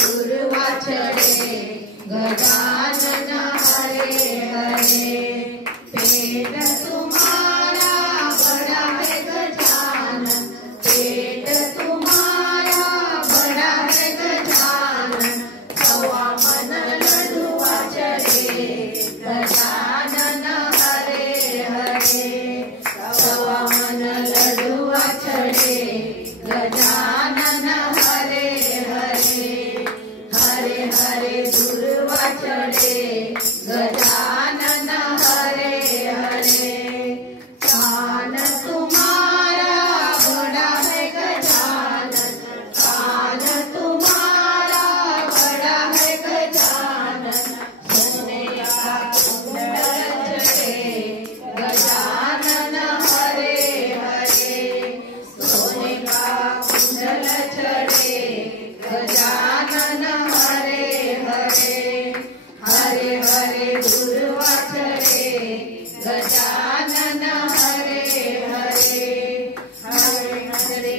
दुर्वा चढ़े गजानन हरे हरे। पेट तुम्हारा बड़ा है गजानन, पेट तुम्हारा बड़ा है गजानन, 1.25 मन लड्डुआ चढ़े गजानन हरे हरे। 1.25 मन लड्डुआ चढ़े गजानन हरे हरे। हरे हरे दुर्वा चढ़े गजानन हरे हरे। कान तुम्हारा बड़ा है गजानन, कान तुम्हारा बड़ा है गजानन, सोने का कुंडल चढ़े गजानन हरे हरे। सोने का कुंडल चढ़े गजानन हरे हरे। हरे हरे दुर्वा चढ़े गजानन हरे हरे। हरे हरे